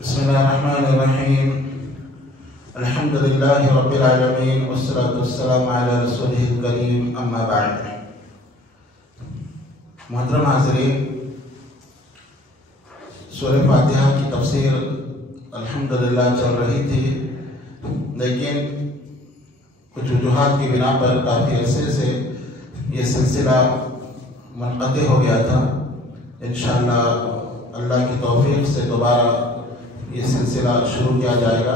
بسم الله الرحمن الرحيم. الحمد لله رب العالمين والصلاة والسلام على رسوله الكريم. اما بعد. محترم حاضرین، سورہ فاتحہ کی تفسیر الحمدللہ چل رہی تھی، لیکن کچھ وجوہات کی بنا پر کافی عرصے سے یہ سلسلہ منقطع ہو گیا تھا. انشاءاللہ اللہ کی توفیق سے دوبارہ یہ سلسلہ شروع کیا جائے گا.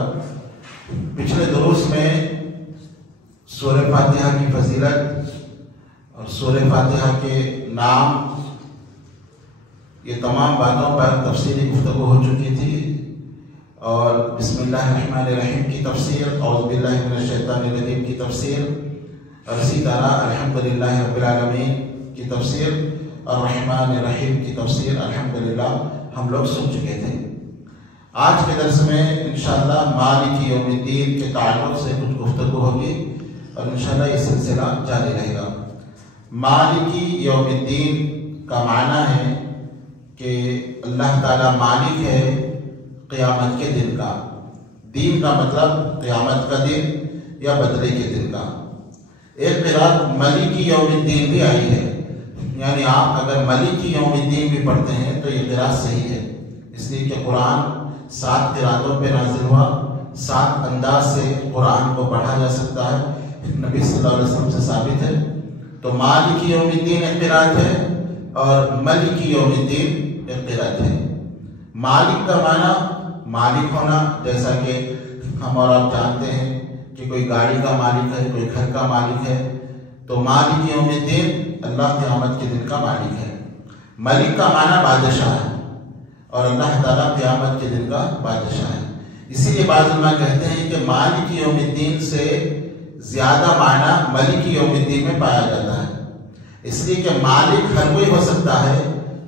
پچھلے دروس میں سورہ فاتحہ کی فضیلت اور سورہ فاتحہ کے نام، یہ تمام باتوں پر تفصیلی گفتگو ہو چکی تھی، اور بسم اللہ الرحمن الرحیم کی تفسیر، اعوذ باللہ من الشیطان الرجیم کی تفسیر، اور اسی طرح الحمدللہ رب العالمین کی تفسیر، الرحمن الرحیم کی تفسیر الحمدللہ ہم لوگ سن چکے تھے. آج کے درس میں انشاءاللہ مالک یوم الدین کے تعلق سے کچھ گفتگو ہوگی، اور انشاءاللہ یہ سلسلہ جاری رہے گا. مالک یوم الدین کا معنی ہے کہ اللہ تعالیٰ مالک ہے قیامت کے دن کا. دین کا مطلب قیامت کا دن یا بدلے کے دن کا. ایک قرات مالک یوم الدین بھی آئی ہے، یعنی آپ اگر مالک یوم الدین بھی پڑھتے ہیں تو یہ قرات صحیح ہے، اس لیے کہ قرآن 7 قراتوں پہ نازل ہوا. 7 انداز سے قرآن کو پڑھا جا سکتا ہے، نبی صلی اللہ علیہ وسلم سے ثابت ہے. تو مالک یوم الدین ایک قرات ہے اور ملک یوم الدین ایک قرات ہے. مالک کا معنی مالک ہونا، جیسا کہ ہم اور آپ جانتے ہیں کہ کوئی گاڑی کا مالک ہے، کوئی گھر کا مالک ہے. تو مالک یوم الدین اللہ قیامت کے دن کا مالک ہے. ملک کا معنی بادشاہ ہے، اور اللہ تعالیٰ قیامت کے دن کا بادشاہ ہے. اسی لیے بعض علماء کہتے ہیں کہ مالک یوم الدین سے زیادہ معنی ملک یوم الدین میں پایا جاتا ہے، اس لیے کہ مالک ہر کوئی ہو سکتا ہے،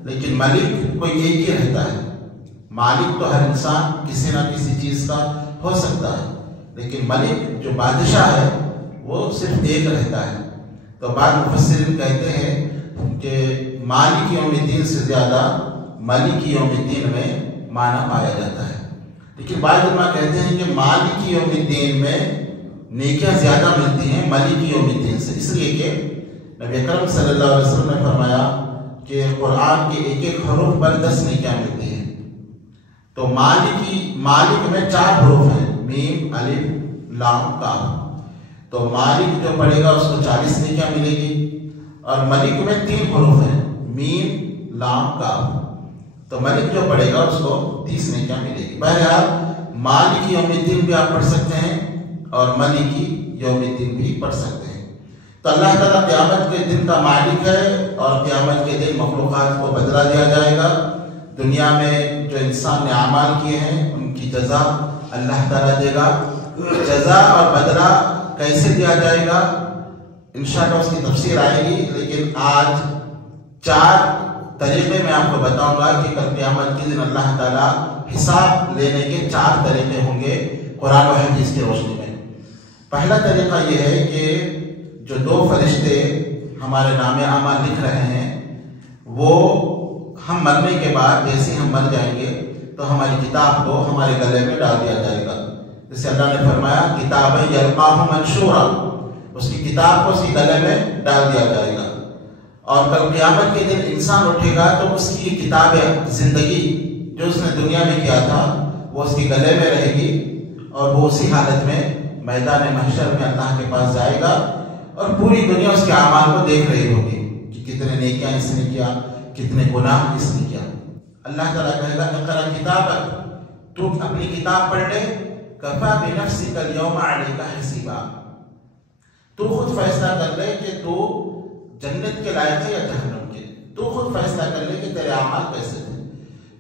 لیکن ملک کوئی ایک ہی رہتا ہے. مالک تو ہر انسان کسی نہ کسی چیز کا ہو سکتا ہے، لیکن ملک جو بادشاہ ہے وہ صرف ایک رہتا ہے. تو بعض مفسرین کہتے ہیں کہ مالک یوم الدین سے زیادہ مالک یوم الدین میں معنی پایا جاتا ہے. لیکن بعض علماء کہتے ہیں کہ مالک یوم الدین میں نیکیاں زیادہ ملتی ہیں مالک یوم الدین سے، اس لیے کہ نبی اکرم صلی اللہ علیہ وسلم نے فرمایا کہ قرآن کے ایک ایک حروف پر 10 نیکیاں ملتی ہیں. تو مالک میں 4 حروف ہیں، میم، الف، لام، کاف. تو مالک جو پڑھے گا اس کو 40 نیکیاں ملے گی، اور ملک میں 3 حروف ہیں، میم، لام، کاف. تو ملک جو پڑھے گا اس کو 30 نیکیاں ملے گی. بہرحال مالک یوم الدین بھی آپ پڑھ سکتے ہیں اور ملک یوم الدین بھی پڑھ سکتے ہیں. تو اللہ تعالیٰ قیامت کے دن کا مالک ہے، اور قیامت کے دن مخلوقات کو بدلہ دیا جائے گا. دنیا میں جو انسان نے اعمال کیے ہیں ان کی جزا اللہ تعالیٰ دے گا. جزا اور بدلہ کیسے دیا جائے گا انشاءاللہ اس کی تفسیر آئے گی، لیکن آج 4 طریقے میں آپ کو بتاؤں گا کہ کل قیامت کے دن اللہ تعالیٰ حساب لینے کے 4 طریقے ہوں گے قرآن و حدیث کی روشنی میں. پہلا طریقہ یہ ہے کہ جو 2 فرشتے ہمارے نام اعمال لکھ رہے ہیں، وہ ہم مرنے کے بعد جیسے ہم مر جائیں گے تو ہماری کتاب کو ہمارے گلے میں ڈال دیا جائے گا. جیسے اللہ نے فرمایا کتابیں یلقاہ منشورا، اس کی کتاب کو اس کے گلے میں ڈال دیا جائے گا. اور کل قیامت کے دن انسان اٹھے گا تو اس کی کتاب زندگی جو اس نے دنیا میں کیا تھا وہ اس کے گلے میں رہے گی، اور وہ اسی حالت میں میدان محشر میں اللہ کے پاس جائے گا، اور پوری دنیا اس کے اعمال کو دیکھ رہی ہوگی کہ کتنے نیکیاں اس نے کیا، کتنے گناہ اس نے کیا. اللہ تعالیٰ کہے گا اقرا کتابک، تو اپنی کتاب پڑھ لے، کفا بنفسک اليوم علیک حسیبا، تو خود فیصلہ کر لے کہ تو جنت کے لائق ہے یا جہنم کے. تو خود فیصلہ کر لے کہ تیرے اعمال کیسے تھے.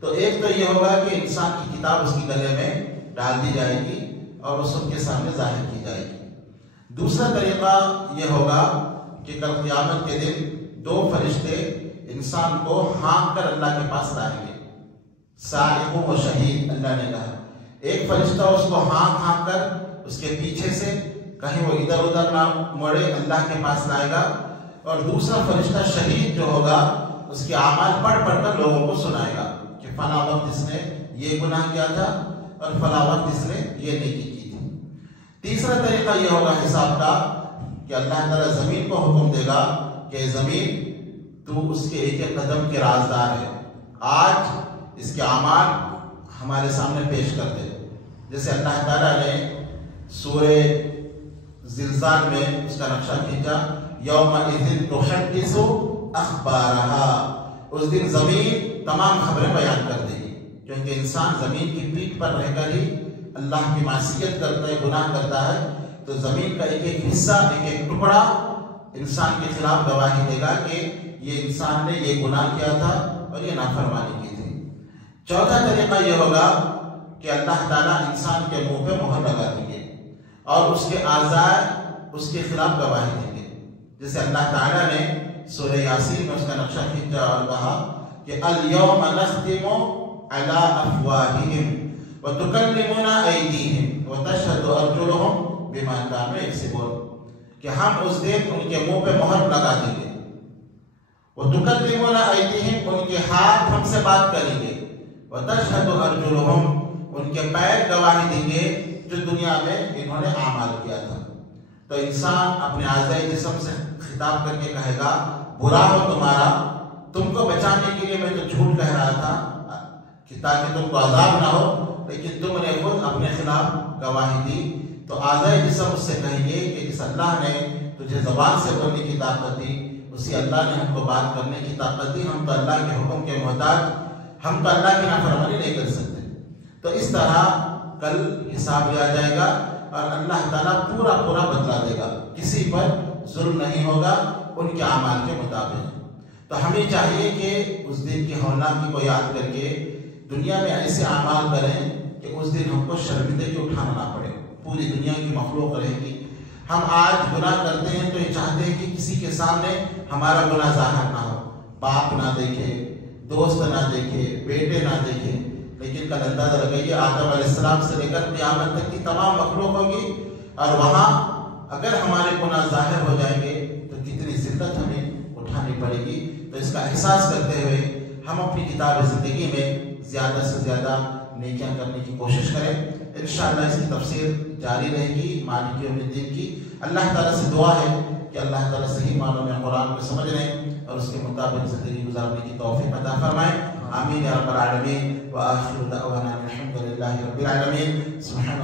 تو ایک تو یہ ہوگا کہ انسان کی کتاب اس کی گلے میں ڈال دی جائے گی اور وہ سب کے سامنے ظاہر کی جائے گی. دوسرا طریقہ یہ ہوگا کہ کل قیامت کے دن 2 فرشتے انسان کو ہانک کر اللہ کے پاس لائیں گے. سائق و شہید اللہ نے کہا. ایک فرشتہ اس کو ہانک کر اس کے پیچھے سے کہیں وہ ادھر ادھر نہ مڑے اللہ کے پاس لائے گا، اور دوسرا فرشتہ شہید جو ہوگا اس کے اعمال پڑھ کر لوگوں کو سنائے گا کہ فلاں وقت اس نے یہ گناہ کیا تھا اور فلاں وقت اس نے یہ نیکی کی تھی۔ تیسرا طریقہ یہ ہوگا حساب کا کہ اللہ تعالیٰ زمین کو حکم دے گا کہ زمین تو اس کے ایک ایک قدم کے رازدار ہے، آج اس کے اعمال ہمارے سامنے پیش کر دے۔ جیسے اللہ تعالیٰ نے سورہ زلزال میں اس کا نقشہ کھینچا، یومئذ تحدث اخبارہا، اس دن زمین تمام خبریں بیان کر دے گی، کیونکہ انسان زمین کی پیٹھ پر رہ کر ہی اللہ کی معصیت کرتا ہے، گناہ کرتا ہے، تو زمین کا ایک ایک حصہ، ایک ایک ٹکڑا انسان کے خلاف گواہی دے گا کہ یہ انسان نے یہ گناہ کیا تھا اور یہ نافرمانی کی تھی۔ چوتھا طریقہ یہ ہوگا کہ اللہ تعالیٰ انسان کے منہ پہ مہر لگا دیں گے اور اس کے اعضاء اس کے خلاف گواہی دیں گے۔ جیسے اللہ تعالیٰ نے سورہ یاسین میں اس کا نقشہ کھینچا اور کہا کہ الیوم نختم علی افواہہم وتکلمنا ایدیہم وتشہد ارجلہم بما کانوا یکسبون، کہ ہم اس دن ان کے منہ پہ مہر لگا دیں گے، وتکلمنا ایدیہم، ان کے ہاتھ ہم سے بات کریں گے، وتشہد ارجلہم، ان کے پیر گواہی دیں گے جو دنیا میں انہوں نے اعمال کیا تھا۔ تو انسان اپنے اعضاء جسم سے خطاب کر کے کہے گا برا ہو تمہارا، تم کو بچانے کے لیے میں تو جھوٹ کہہ رہا تھا کہ تاکہ تم کو عذاب نہ ہو، لیکن تم نے خود اپنے خلاف گواہی دی۔ تو اعضاء جسم اس سے کہیں گے کہ جس اللہ نے تجھے زبان سے بولنے کی طاقت دی، اسی اللہ نے ہم کو بات کرنے کی طاقت دی، ہم تو اللہ کے حکم کے محتاج، ہم تو اللہ کی نافرمانی نہیں کر سکتے۔ تو اس طرح کل حساب لیا جائے گا اور اللہ تعالیٰ پورا پورا بدلا دے گا، کسی پر ظلم نہیں ہوگا ان کے اعمال کے مطابق۔ تو ہمیں چاہیے کہ اس دن کی ہولناکی کو یاد کر کے دنیا میں ایسے اعمال کریں کہ اس دن ہم کو شرمندگی اٹھانا نہ پڑے، پوری دنیا کی مخلوق رہے گی۔ ہم آج گناہ کرتے ہیں تو یہ چاہتے ہیں کہ کسی کے سامنے ہمارا گناہ ظاہر نہ ہو، باپ نہ دیکھے، دوست نہ دیکھے، بیٹے نہ دیکھے، لیکن کل اندازہ لگائیے آدم علیہ السلام سے لے کر قیامت تک کی تمام مخلوق ہوگی، اور وہاں اگر ہمارے گناہ ظاہر ہو جائیں گے تو کتنی ذلت ہمیں اٹھانی پڑے گی۔ تو اس کا احساس کرتے ہوئے ہم اپنی کتاب زندگی میں زیادہ سے زیادہ نیکیاں کرنے کی کوشش کریں۔ انشاءاللہ اس کی تفسیر جاری رہے گی مالک یوم الدین کی۔ اللہ تعالیٰ سے دعا ہے کہ اللہ تعالیٰ صحیح معنوں میں قرآن کو سمجھنے اور اس کے مطابق زندگی گزارنے کی توفیق عطا فرمائے۔ آمین یا رب العالمین۔ وآخر دعوانا الحمد للہ رب العالمین۔ سبحان